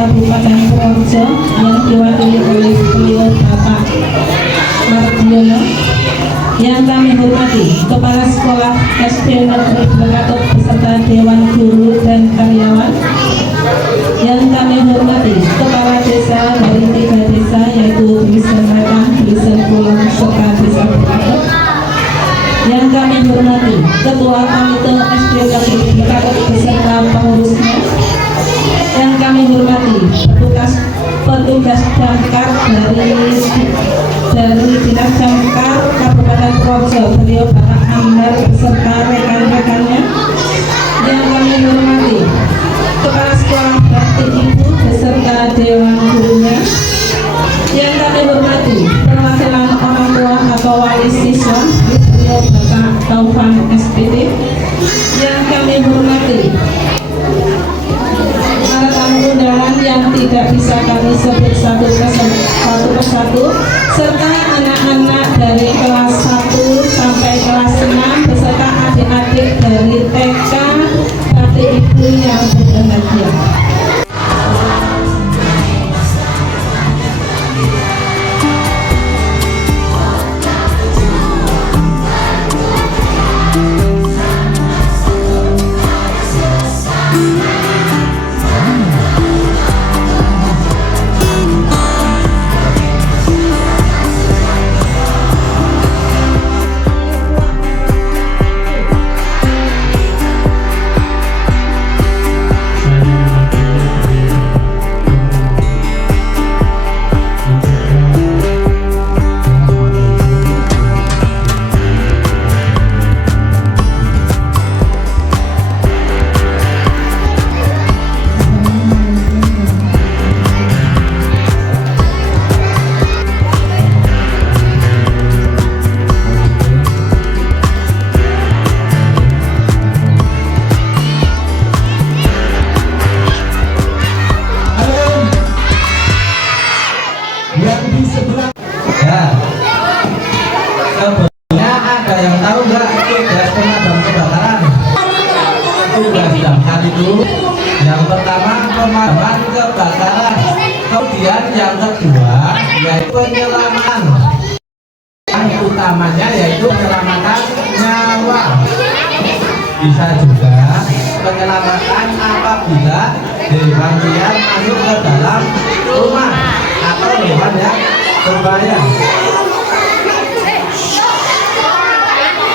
Kabupaten Purworejo yang diwakili oleh beliau Bapak Mardiono. Yang kami hormati Kepala Sekolah SD Negeri Blekatut beserta Dewan Guru dan Karyawan. Yang kami hormati Kepala Desa dari 3 desa yaitu Desa Merah, Desa Pulang, serta Desa Blekatut. Yang kami hormati Ketua Komite SD Negeri Blekatut beserta pengurusnya. Yang kami hormati petugas damkar dari Dinas Damkar Kabupaten Purworejo, beliau Bapak Amar beserta rekan-rekannya. Yang kami hormati Kepala Sekolah Bakti Ibu beserta Dewan Gurunya. Yang kami hormati perwakilan orang tua atau wali siswa, beliau Bapak Taufan SPD. Yang kami hormati para tamu undangan yang tidak bisa kami sebut satu persatu, serta anak-anak dari kelas 1 sampai kelas 6 beserta adik-adik dari TK Bakti Ibu yang berbahagia. Yang pertama pemadaman kebakaran, kemudian yang kedua yaitu penyelamatan. Yang utamanya yaitu penyelamatan nyawa. Bisa juga penyelamatan apabila hewan liar masuk ke dalam rumah atau hewan yang berbahaya.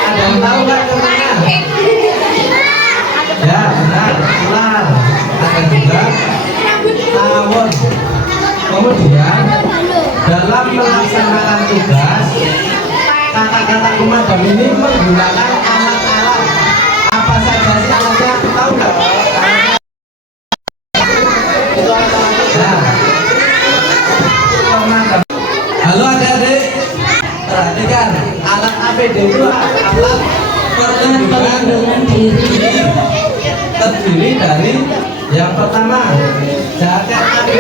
Ada yang tahu nggak kemana? Ya benar, ular. Ada juga tawon. Kemudian dalam melaksanakan tugas, kata-kata pemadam ini menggunakan alat-alat. Apa saja sih alatnya? Tahu nggak? Nah, pemadam. Halo adik-adik, perhatikan alat APD itu alat perlindungan diri. Terdiri dari yang pertama jaket AD.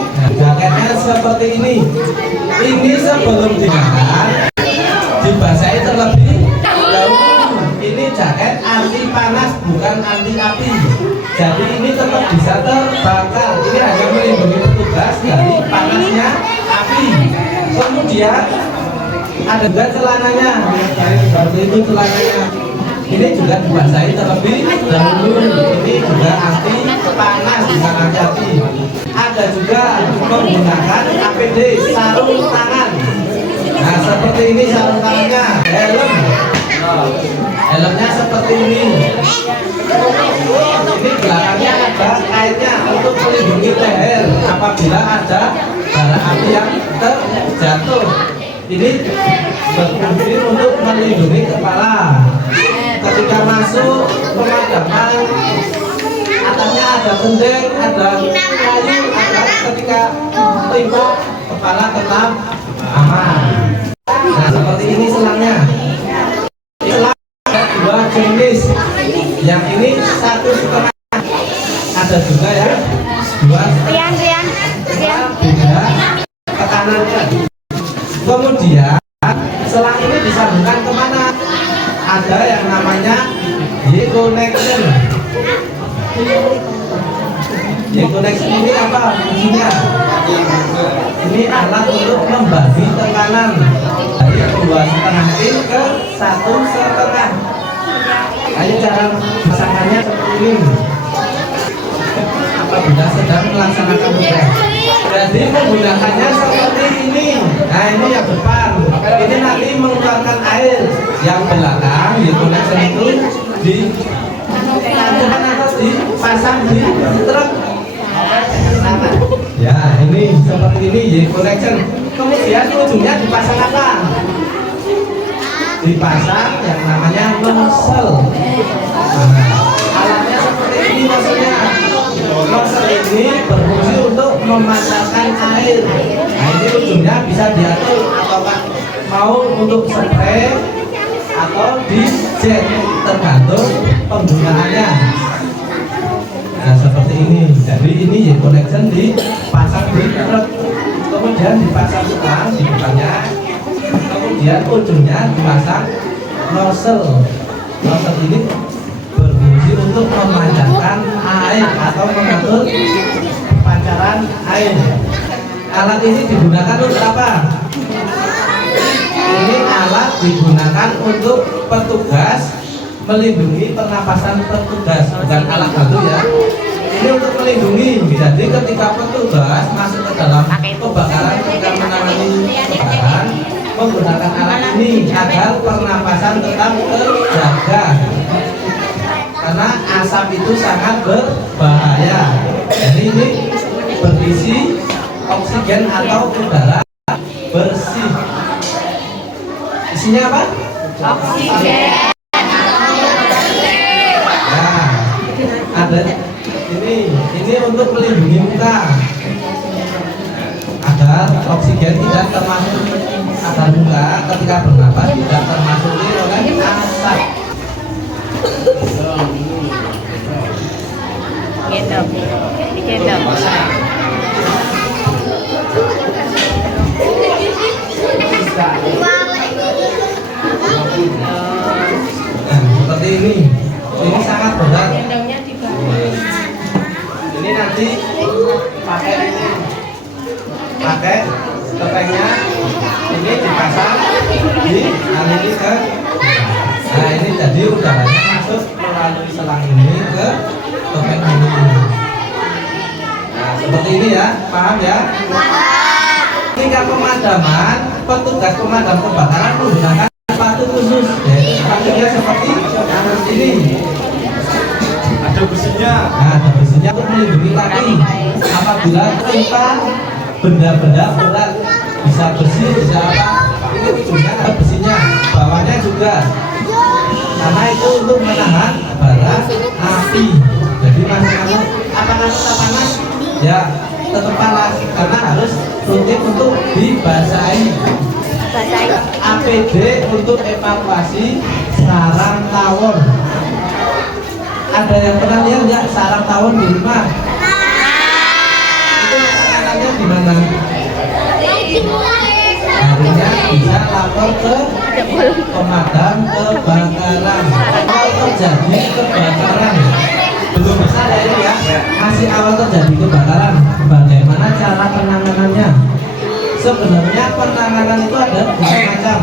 Nah, jaketnya seperti ini. Ini sebelum digunakan dibasahi terlebih dahulu. Ini jaket anti panas bukan anti api. Jadi ini tetap bisa terbakar. Ini hanya melindungi petugas dari panasnya api. Kemudian ada juga celananya. Seperti itu celananya. Ini juga dibasahi terlebih dahulu. Ini juga anti panas bukan anti api. Ada juga menggunakan APD sarung tangan. Nah seperti ini sarung tangannya. Helmnya seperti ini. Ini belakangnya ada kaitnya untuk melindungi leher apabila ada bara api yang terjatuh. Ini berfungsi untuk melindungi kepala. Ketika masuk pemadaman, atasnya ada gendeng, ada kayu, ada ketika timpa kepala tetap aman. Nah seperti ini selangnya. Selang ada 2 jenis. Yang ini 1,5. Ada juga ya 2. Beda tekanannya. Kemudian selang ini disambungkan kemana? Ada yang namanya Y-connection. J-connection ini apa fungsinya? Ini alat untuk membagi tekanan dari 2,5 in ke 1,5. Ayo cara pasangannya seperti ini. Apabila sedang melaksanakan tugas. Jadi menggunakannya seperti ini. Nah ini yang depan. Ini nanti mengeluarkan air. Yang belakang J-connection itu di depan atau dipasang di truk. Ya ini seperti ini J-connection. Kemudian ujungnya dipasang apa? Dipasang yang namanya nozzle. Nah, alatnya seperti ini maksudnya. Nozzle ini berfungsi untuk memancarkan air. Nah ini ujungnya bisa diatur apakah mau untuk spray atau di jet tergantung penggunaannya. Nah seperti ini. Jadi ini J-connection dipasang di truk, kemudian dipasang ulang di depannya, kemudian ujungnya dipasang nozzle. Nozzle ini berfungsi untuk memancarkan air atau mengatur pancaran air. Alat ini digunakan untuk apa? Ini alat digunakan untuk petugas melindungi pernapasan petugas, bukan alat bantu ya. Ini untuk melindungi. Jadi ketika petugas masuk ke dalam kebakaran, ketika menangani kebakaran, menggunakan alat ini agar pernapasan tetap terjaga. Karena asap itu sangat berbahaya. Jadi ini berisi oksigen atau udara bersih. Isinya apa? Oksigen. Nah, ada ini untuk melindungi muka agar oksigen tidak termasuk agar muka ketika bernapas tidak termasuk oleh asap. Nah, seperti ini sangat berat. Ini nanti pakai kepengnya ini dipasang di aliri ke. Nah ini jadi udaranya masuk melalui selang ini ke topeng ini. Nah seperti ini ya, paham ya? Ketika pemadaman, petugas pemadam kebakaran menggunakan sepatu khusus. Sepatunya seperti ini. Ada besinya. Nah ada besinya untuk melindungi kaki. Apabila tertimpa benda-benda berat, bisa besi, bisa apa? Ini ujungnya ada besinya. Bawahnya juga. Karena itu untuk menahan bara api. Jadi masih apakah tetap panas? Ya tetap panas karena harus rutin untuk dibasahi. APD untuk evakuasi sarang tawon. Ada yang pernah lihat nggak sarang tawon di rumah? Itu makanannya di mana? Artinya bisa lapor ke pemadam kebakaran. Kalau terjadi kebakaran, belum besar ya ini ya, masih awal terjadi kebakaran. Bagaimana cara penanganannya? Sebenarnya penanganan itu ada dua macam,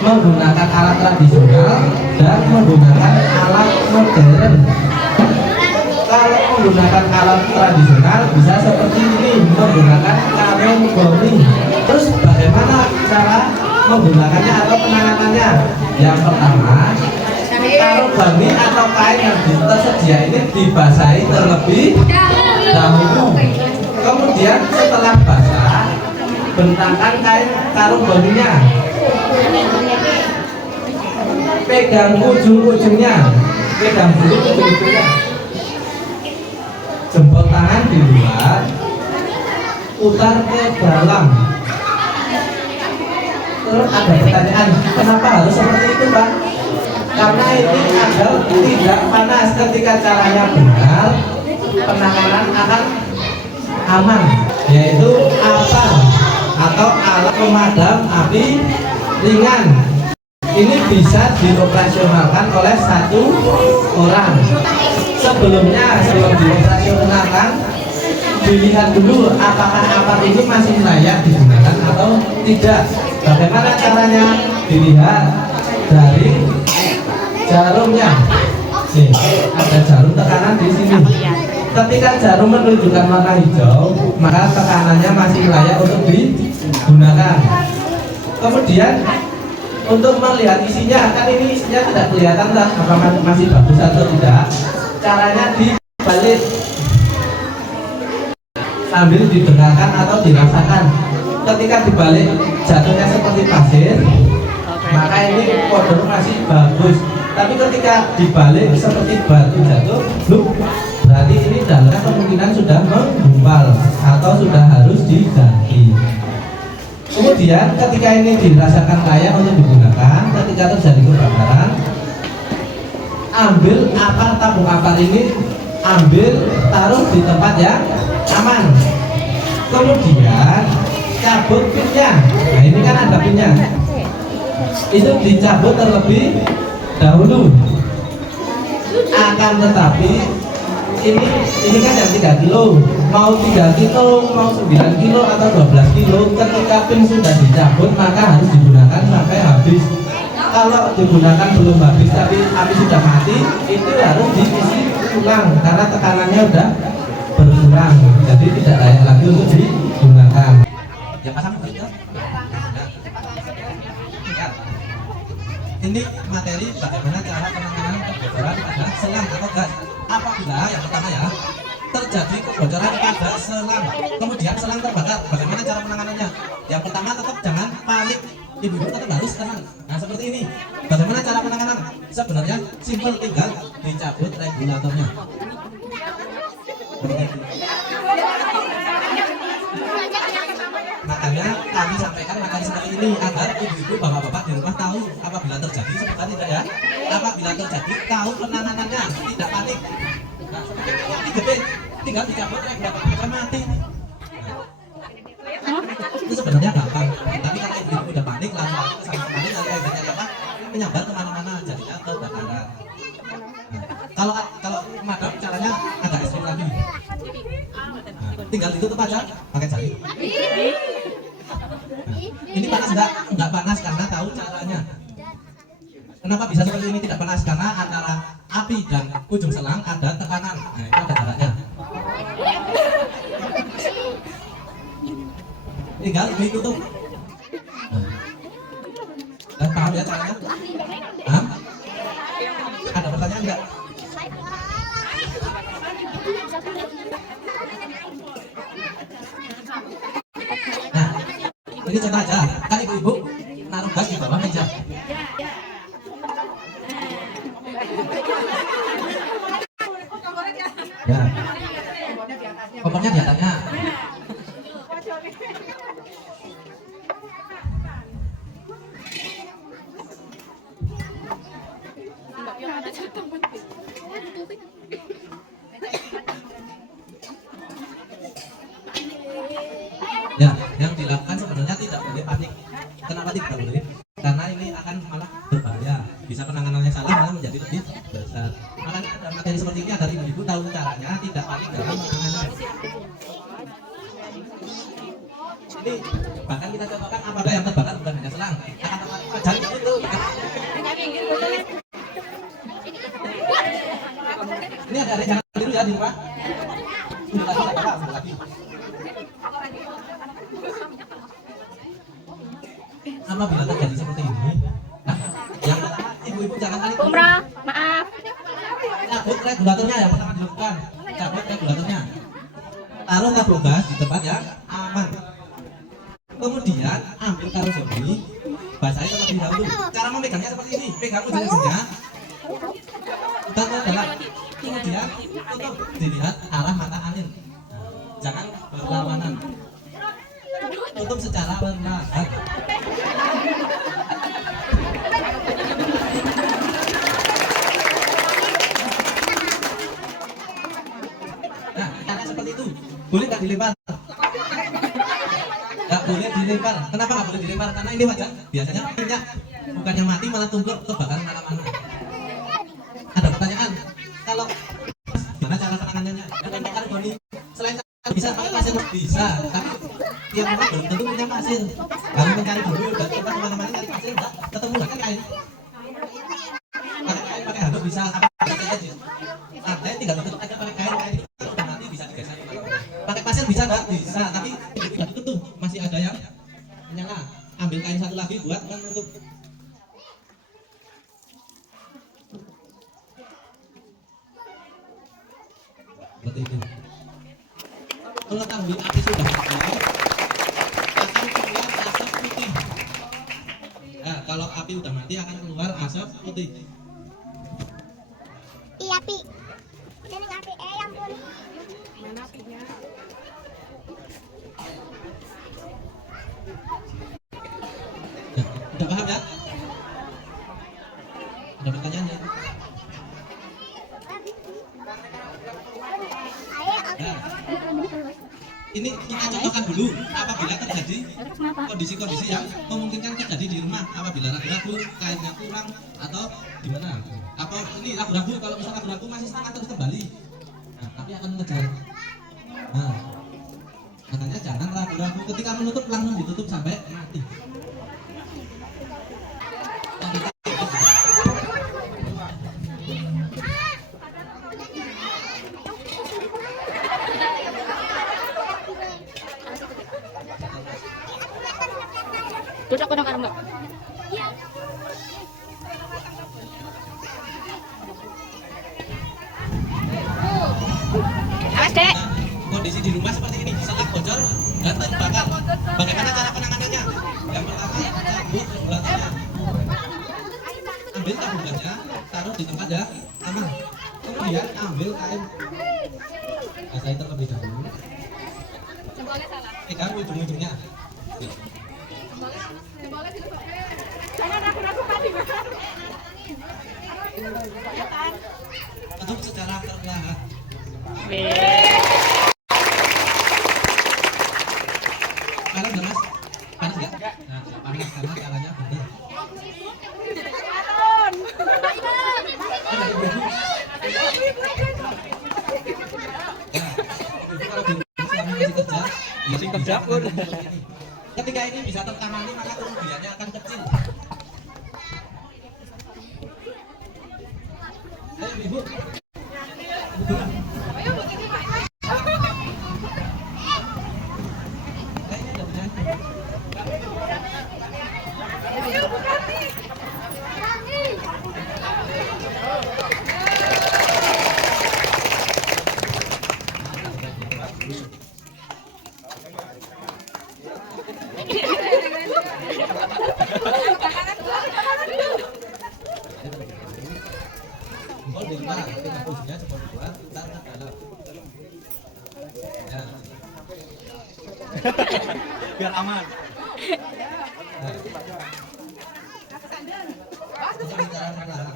menggunakan alat tradisional dan menggunakan alat modern. Kalau menggunakan alat tradisional bisa seperti ini, menggunakan karung goni. Terus bagaimana cara menggunakannya atau penanganannya? Yang pertama, karung goni atau kain yang tersedia ini dibasahi terlebih dahulu. Kemudian setelah basah, bentangkan kain karung goninya, pegang ujung-ujungnya, pegang dulu ujung-ujungnya, jempol tangan di luar, putar ke dalam. Terus ada pertanyaan, kenapa harus seperti itu Pak? Karena ini agar tidak panas. Ketika caranya benar, penanganan akan aman, yaitu APAR atau alat pemadam api ringan. Ini bisa dioperasionalkan oleh satu orang. Sebelum dioperasionalkan, dilihat dulu apakah apar ini masih layak digunakan atau tidak. Bagaimana caranya? Dilihat dari jarumnya. Nih, ada jarum tekanan di sini. Ketika jarum menunjukkan warna hijau, maka tekanannya masih layak untuk digunakan. Kemudian untuk melihat isinya, kan ini isinya tidak kelihatan lah apakah masih bagus atau tidak. Caranya dibalik sambil didengarkan atau dirasakan. Ketika dibalik jatuhnya seperti pasir, maka ini kodok masih bagus. Tapi ketika dibalik seperti batu jatuh, berarti ini dalamnya kemungkinan sudah menggumpal atau sudah harus diganti. Kemudian ketika ini dirasakan layak untuk digunakan, ketika terjadi kebakaran, ambil apar, tabung apar ini ambil, taruh di tempat yang aman. Kemudian cabut pinnya. Nah ini kan ada pinnya, itu dicabut terlebih dahulu. Akan tetapi ini kan yang 3 kilo, mau 3 kilo, mau 9 kilo atau 12 kilo, ketika pin sudah dicabut maka harus digunakan sampai habis. Kalau digunakan belum habis tapi api sudah mati, itu harus diisi ulang karena tekanannya sudah berkurang, jadi tidak layak lagi untuk digunakan. Ya pasang begitu. Ini materi bagaimana cara penanganan kebocoran pada selang atau gas. Apabila yang pertama ya terjadi kebocoran pada selang, kemudian selang terbakar, bagaimana cara penanganannya? Yang pertama tetap jangan panik, ibu-ibu tetap harus tenang. Nah seperti ini. Bagaimana cara penanganan? Sebenarnya simpel, tinggal dicabut regulatornya. Makanya kami sampaikan materi seperti ini agar ibu-ibu, bapak-bapak di rumah tahu apabila terjadi sebentar tidak ya. Apabila terjadi tahu penanganannya, tidak panik. Nah, seperti gede, tinggal dicabut regulatornya mati. Itu sebenarnya gampang, tapi kalau ibu-ibu udah panik, lalu sama panik, lalu akhirnya apa? Menyambar kemana-mana, jadinya kebakaran. Nah, kalau madam caranya agak ekstrim lagi. Tinggal ditutup aja pakai jari. Ini panas enggak panas karena tahu caranya. Kenapa bisa seperti ini tidak panas? Karena antara api dan ujung selang ada tekanan. Nah, itu ada jaraknya. Tinggal ditutup. Dan paham ya caranya? Paham? Ada pertanyaan enggak? Nah, ini contoh aja. Kan ibu-ibu naruh gas di bawah meja. Ya. Kompornya di atasnya. Ya, yang dilakukan sebenarnya tidak boleh panik. Kenapa tidak boleh? Karena ini akan malah berbahaya. Bisa penanganannya salah malah menjadi lebih besar. Makanya ada materi seperti ini agar ibu-ibu tahu caranya tidak panik dalam penanganan. Ini bahkan kita contohkan apabila yang terbakar bukan hanya selang, akan terjadi itu. Ini ada jangan biru ya di rumah. Ini lagi tidak apa-apa, lagi. Apabila terjadi seperti ini, nah, yang pertama ibu-ibu jangan panik. Umrah, maaf. Cabut regulatornya yang pertama dilakukan. Cabut regulatornya. Taruh tabung gas di tempat yang aman. Kemudian ambil karung zombie, basahi terlebih dahulu. Cara memegangnya seperti ini, pegang ujung-ujungnya, taruh dalam. Kemudian tutup, dilihat arah mata angin. Jangan berlawanan. Tutup secara perlahan. Nah, cara seperti itu boleh nggak dilempar? Nggak boleh dilempar. Kenapa nggak boleh dilempar? Karena ini wajar. Biasanya minyak bukannya mati malah tumbuh kebakaran mana-mana. Ada pertanyaan? Kalau gimana cara penanganannya? Dengan bakar goni selain bisa pakai setiap orang belum tentu punya pasir. Kalau mencari dulu dan kita kemana-mana cari pasir, enggak ketemu pakai kain. Pakai kain, pakai handuk bisa. Santai, tinggal tutup aja pakai kain. Kain itu kalau udah mati bisa digeser. Pakai pasir bisa nggak? Bisa, tapi tidak ditutup. Masih ada yang menyala. Ambil kain satu lagi buat menutup. Seperti itu. Mengetahui api sudah mati, akan keluar asap putih. Nah, kalau api udah mati akan keluar asap putih. Iya, Pi. Ini api ya ampun. Mana apinya? Nah, udah paham ya? Ada pertanyaannya? Nah, ini kita contohkan dulu apabila terjadi kondisi-kondisi yang memungkinkan terjadi di rumah, apabila ragu-ragu, kainnya kurang atau gimana. Apa ini ragu-ragu, kalau misal ragu-ragu masih setengah terus kembali, nah tapi akan mengejar. Nah, makanya jangan ragu-ragu, ketika menutup langsung ditutup sampai mati. Cocok ko ng karma. Awas, Dek. Kondisi di rumah seperti ini, setelah bocor dan terbakar. Bagaimana cara penanganannya? Yang pertama, cabut regulatornya. Ambil tabungannya, taruh di tempat yang aman. Kemudian ambil kain, basahi terlebih dahulu. Pegang ujung-ujungnya. Tutup secara perlahan. Panas nggak, Mas? Panas nggak? Nah, nggak panas karena caranya benar. Masih kerja pun. Ketika ini bisa tertangani maka kerugiannya akan kecil. Ayo Ibu. Jempol di rumah, kita posisinya jempol luar, kita ke dalam. Ya. Biar aman. Nah. Untuk bicara perlahan.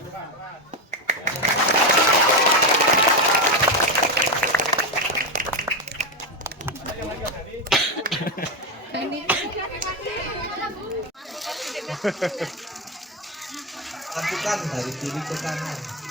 Lakukan dari kiri ke kanan.